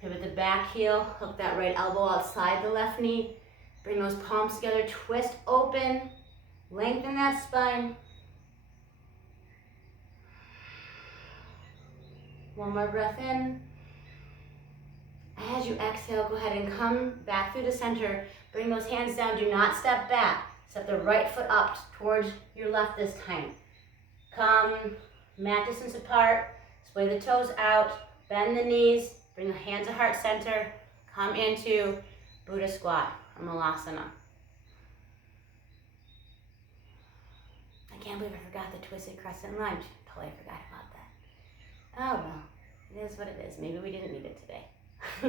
Pivot the back heel, hook that right elbow outside the left knee. Bring those palms together, twist open, lengthen that spine. One more breath in. As you exhale, go ahead and come back through the center. Bring those hands down, do not step back. Step the right foot up towards your left this time. Come mat distance apart, splay the toes out, bend the knees, bring the hands to heart center, come into Buddha squat or Malasana. I can't believe I forgot the twisted crescent lunge. Totally forgot about that. Oh well, it is what it is. Maybe we didn't need it today. So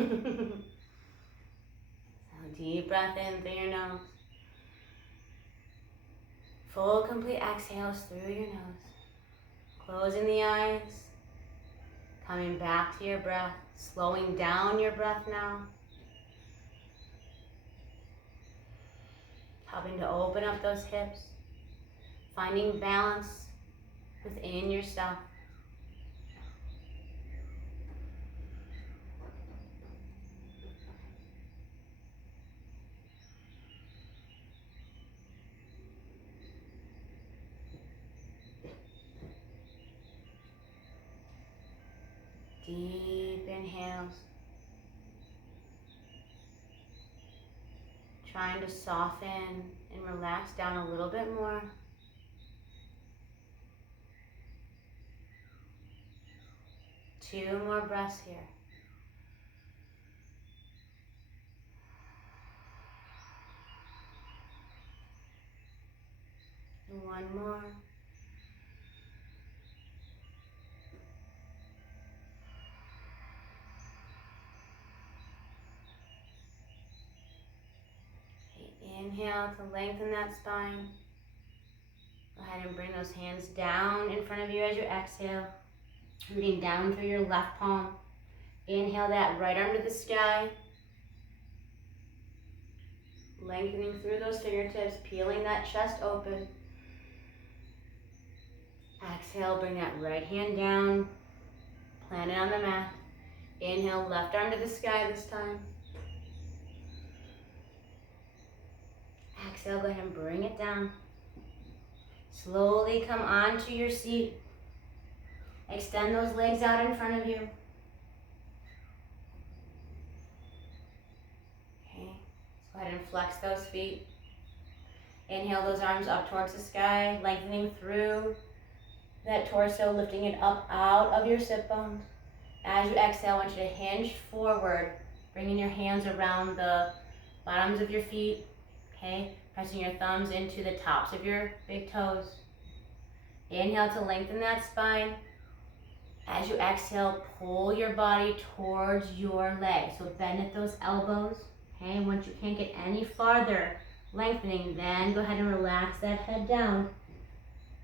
deep breath in through your nose. Full complete exhales through your nose. Closing the eyes. Coming back to your breath. Slowing down your breath now. Helping to open up those hips. Finding balance within yourself. Deep inhales. Trying to soften and relax down a little bit more. Two more breaths here. And one more. Inhale to lengthen that spine. Go ahead and bring those hands down in front of you as you exhale. Rooting down through your left palm. Inhale that right arm to the sky. Lengthening through those fingertips, peeling that chest open. Exhale, bring that right hand down. Plant it on the mat. Inhale, left arm to the sky this time. Exhale, go ahead and bring it down. Slowly come onto your seat. Extend those legs out in front of you. Okay, let's go ahead and flex those feet. Inhale those arms up towards the sky, lengthening through that torso, lifting it up out of your sit bones. As you exhale, I want you to hinge forward, bringing your hands around the bottoms of your feet. Okay, pressing your thumbs into the tops of your big toes. Inhale to lengthen that spine. As you exhale, pull your body towards your legs. So bend at those elbows. Okay, once you can't get any farther, lengthening, then go ahead and relax that head down.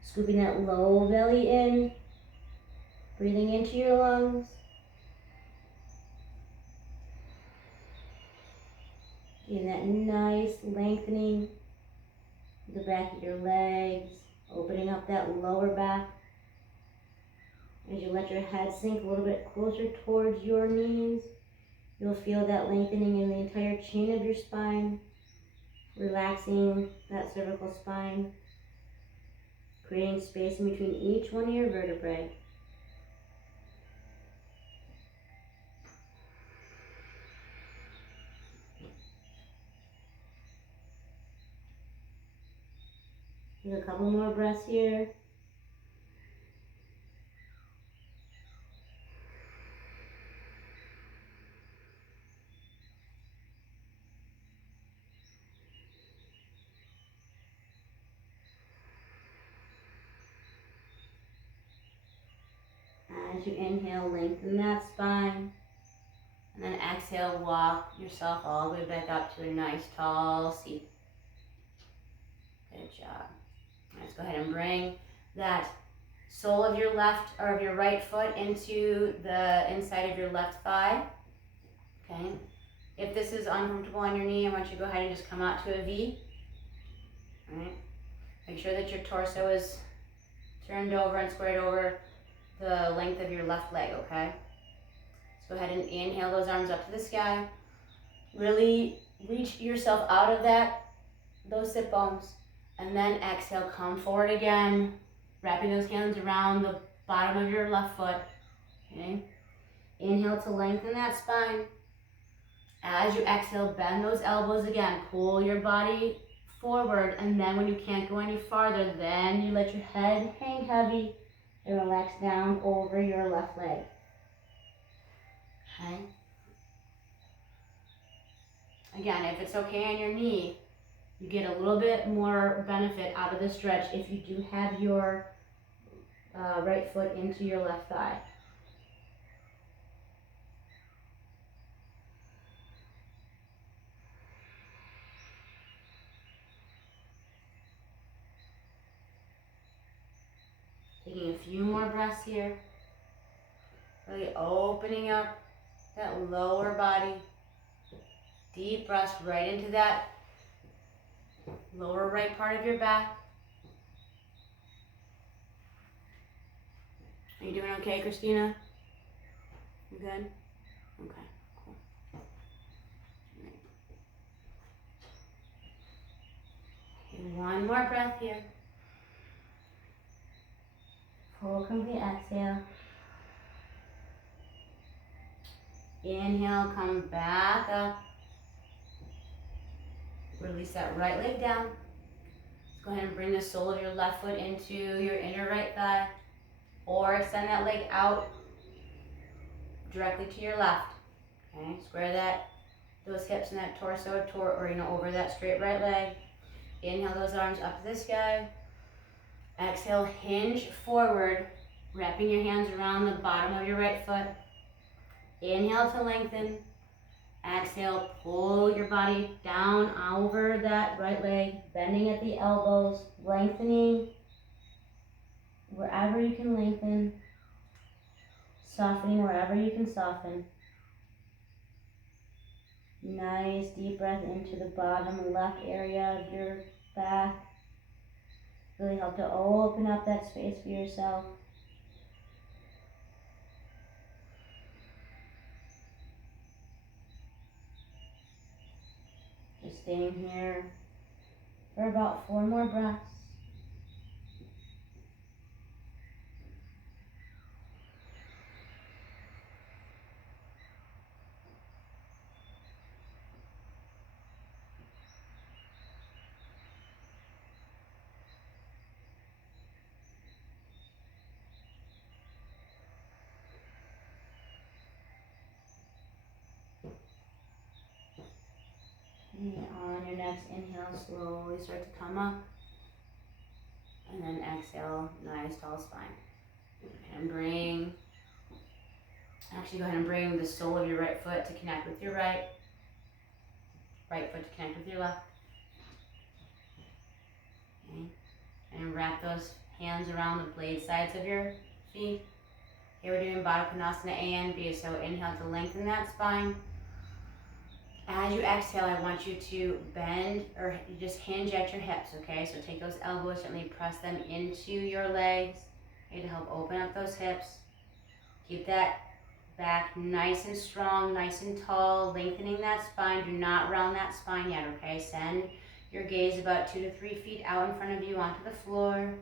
Scooping that low belly in. Breathing into your lungs. Getting that nice lengthening of the back of your legs, opening up that lower back. As you let your head sink a little bit closer towards your knees, you'll feel that lengthening in the entire chain of your spine, relaxing that cervical spine, creating space in between each one of your vertebrae. Take a couple more breaths here. As you inhale, lengthen that spine. And then exhale, walk yourself all the way back up to a nice tall seat. Good job. Let's go ahead and bring that sole of your left or of your right foot into the inside of your left thigh. Okay. If this is uncomfortable on your knee, I want you to go ahead and just come out to a V. All right. Make sure that your torso is turned over and squared over the length of your left leg, okay? So go ahead and inhale those arms up to the sky. Really reach yourself out of those sit bones. And then exhale, come forward again, wrapping those hands around the bottom of your left foot, okay? Inhale to lengthen that spine. As you exhale, bend those elbows again. Pull your body forward, and then when you can't go any farther, then you let your head hang heavy and relax down over your left leg. Okay? Again, if it's okay on your knee, you get a little bit more benefit out of the stretch if you do have your right foot into your left thigh. Taking a few more breaths here. Really opening up that lower body. Deep breaths right into that lower right part of your back. Are you doing okay, Christina? You good? Okay, cool. Right. Okay, one more breath here. Full complete exhale. Inhale, come back up. Release that right leg down. Let's go ahead and bring the sole of your left foot into your inner right thigh. Or extend that leg out directly to your left. Okay, square those hips and that torso over that straight right leg. Inhale those arms up to the sky. Exhale, hinge forward, wrapping your hands around the bottom of your right foot. Inhale to lengthen. Exhale, pull your body down over that right leg, bending at the elbows, lengthening wherever you can lengthen, softening wherever you can soften. Nice deep breath into the bottom left area of your back. Really help to open up that space for yourself. Just staying here for about 4 more breaths. And on your next inhale, slowly start to come up. And then exhale, nice tall spine. And go ahead and bring the sole of your right foot to connect with your right foot to connect with your left. Okay. And wrap those hands around the blade sides of your feet. Here we're doing Baddha Konasana A and B, so inhale to lengthen that spine. As you exhale, I want you to bend or just hinge at your hips, okay? So take those elbows, gently press them into your legs, okay, to help open up those hips. Keep that back nice and strong, nice and tall, lengthening that spine. Do not round that spine yet, okay? Send your gaze about 2 to 3 feet out in front of you onto the floor.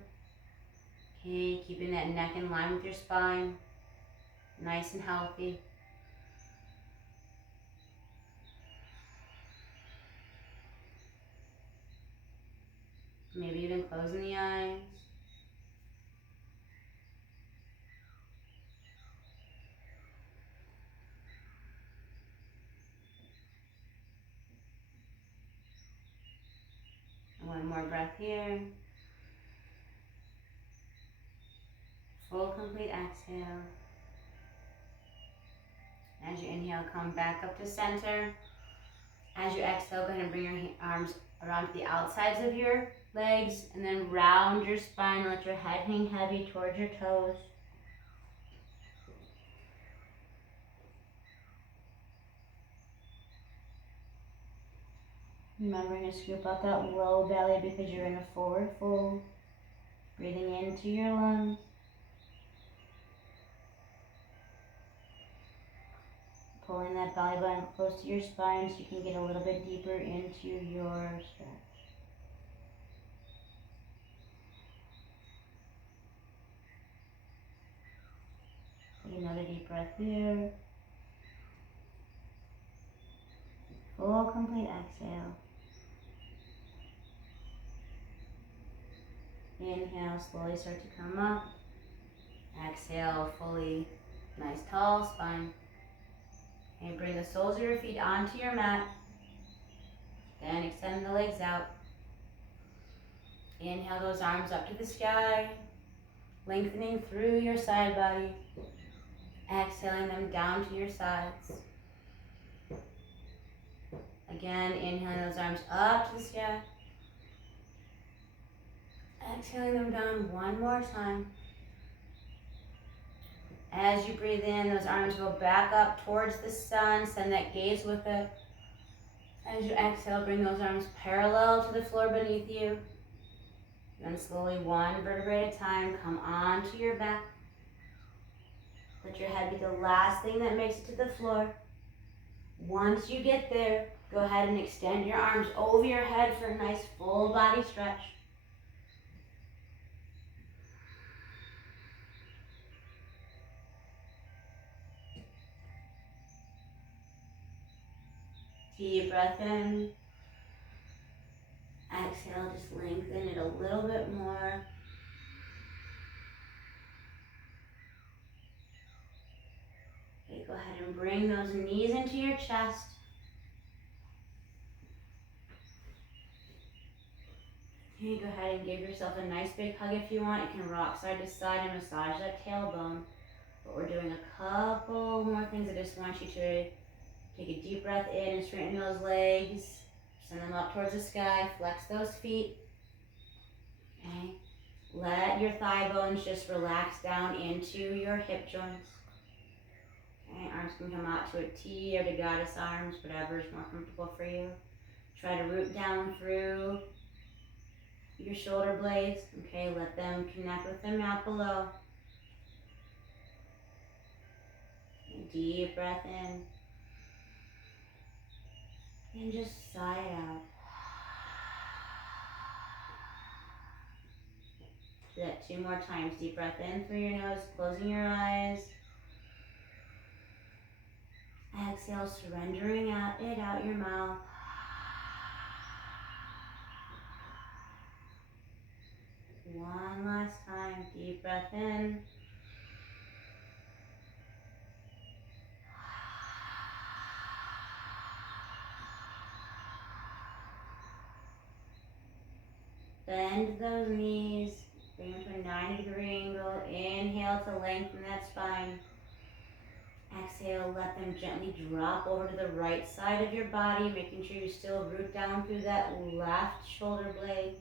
Okay, keeping that neck in line with your spine, nice and healthy. Maybe even closing the eyes. One more breath here. Full complete exhale. As you inhale, come back up to center. As you exhale, go ahead and bring your arms around to the outsides of your legs and then round your spine. Let your head hang heavy towards your toes. Remembering to scoop out that low belly because you're in a forward fold. Breathing into your lungs. Pulling that belly button close to your spine so you can get a little bit deeper into your stretch. Take another deep breath here. Full complete exhale. Inhale, slowly start to come up. Exhale, fully nice tall spine. And bring the soles of your feet onto your mat. Then extend the legs out. Inhale those arms up to the sky, lengthening through your side body. Exhaling them down to your sides. Again, inhaling those arms up to the sky. Exhaling them down one more time. As you breathe in, those arms go back up towards the sun. Send that gaze with it. As you exhale, bring those arms parallel to the floor beneath you. Then slowly, one vertebrae at a time, come onto your back. Let your head be the last thing that makes it to the floor. Once you get there, go ahead and extend your arms over your head for a nice full body stretch. Deep breath in. Exhale, just lengthen it a little bit more. Okay, go ahead and bring those knees into your chest. Okay, go ahead and give yourself a nice big hug if you want. You can rock side to side and massage that tailbone. But we're doing a couple more things. I just want you to take a deep breath in and straighten those legs. Send them up towards the sky. Flex those feet. Okay. Let your thigh bones just relax down into your hip joints. Okay, arms can come out to a T or to goddess arms, whatever is more comfortable for you. Try to root down through your shoulder blades. Okay, let them connect with the mat below. And deep breath in. And just sigh it out. Do that 2 more times. Deep breath in through your nose, closing your eyes. Exhale, surrendering it out your mouth. One last time. Deep breath in. Bend those knees. Bring them to a 90-degree angle. Inhale to lengthen that spine. Exhale, let them gently drop over to the right side of your body, making sure you still root down through that left shoulder blade.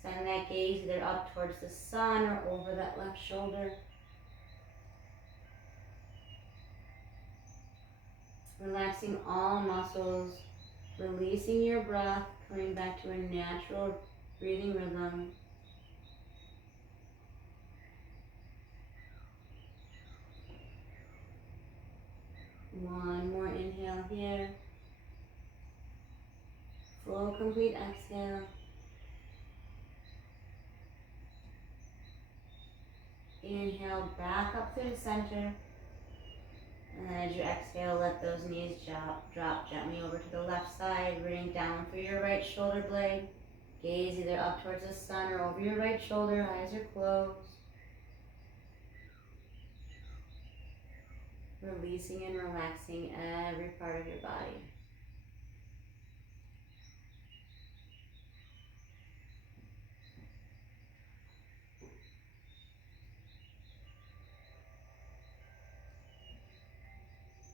Send that gaze either up towards the sun or over that left shoulder. Relaxing all muscles, releasing your breath, coming back to a natural breathing rhythm. One more inhale here. Full complete exhale. Inhale back up through the center. And then as you exhale, let those knees drop gently over to the left side, rooting down through your right shoulder blade. Gaze either up towards the sun or over your right shoulder, eyes are closed. Releasing and relaxing every part of your body.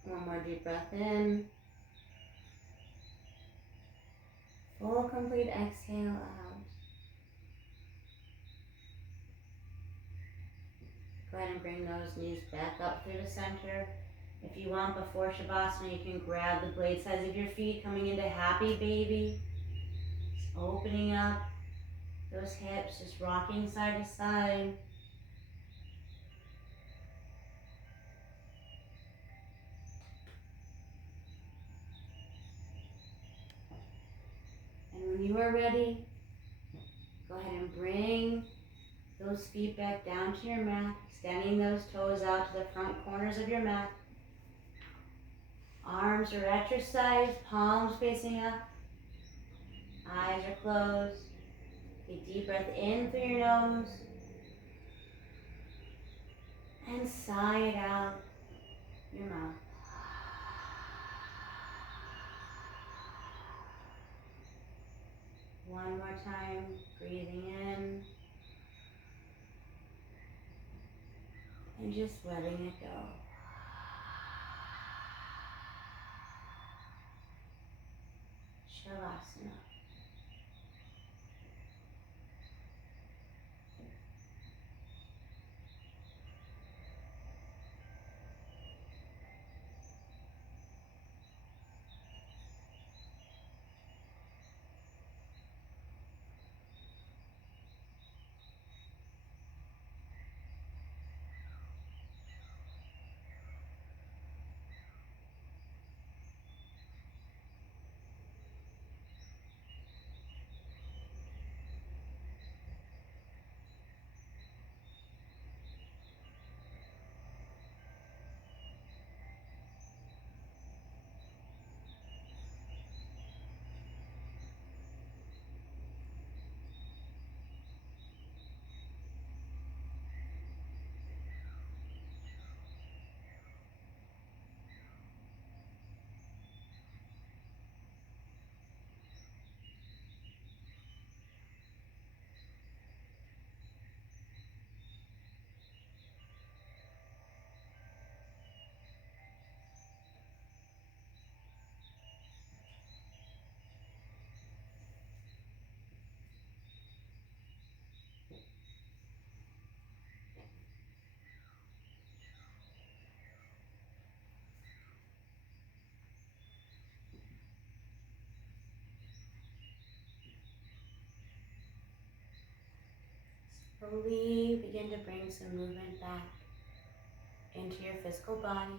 One more deep breath in. Full complete exhale out. Go ahead and bring those knees back up through the center. If you want, before Shavasana, you can grab the blade sides of your feet, coming into happy baby. Just opening up those hips, just rocking side to side. And when you are ready, go ahead and bring those feet back down to your mat, extending those toes out to the front corners of your mat. Arms are at your sides, palms facing up. Eyes are closed. Take a deep breath in through your nose. And sigh it out your mouth. One more time, breathing in. And just letting it go. Shavasana. Slowly begin to bring some movement back into your physical body.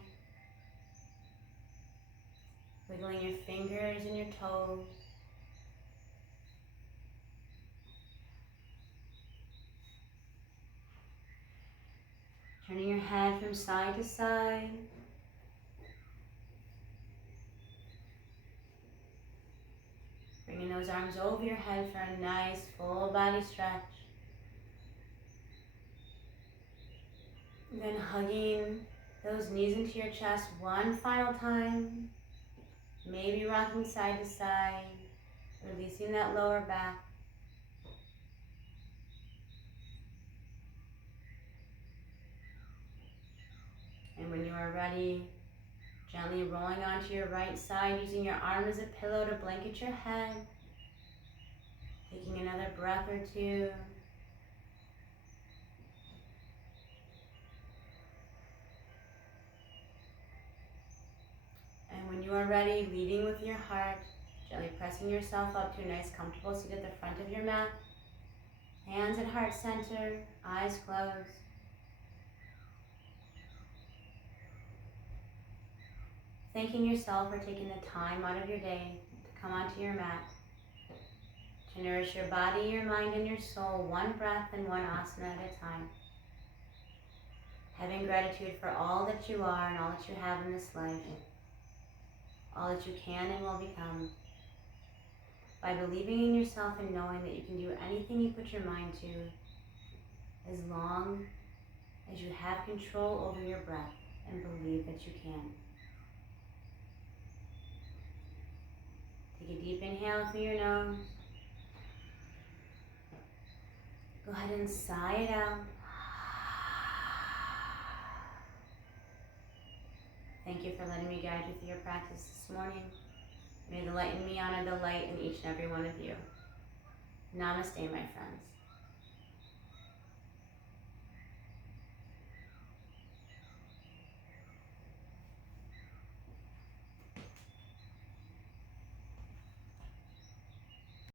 Wiggling your fingers and your toes. Turning your head from side to side. Bringing those arms over your head for a nice full body stretch. And then hugging those knees into your chest one final time. Maybe rocking side to side, releasing that lower back. And when you are ready, gently rolling onto your right side, using your arm as a pillow to blanket your head. Taking another breath or two. And when you are ready, leading with your heart, gently pressing yourself up to a nice comfortable seat at the front of your mat. Hands at heart center, eyes closed. Thanking yourself for taking the time out of your day to come onto your mat. To nourish your body, your mind, and your soul, one breath and one asana at a time. Having gratitude for all that you are and all that you have in this life. All that you can and will become. By believing in yourself and knowing that you can do anything you put your mind to, as long as you have control over your breath and believe that you can. Take a deep inhale through your nose. Go ahead and sigh it out. Thank you for letting me guide you through your practice this morning. May the light in me honor the light in each and every one of you. Namaste, my friends.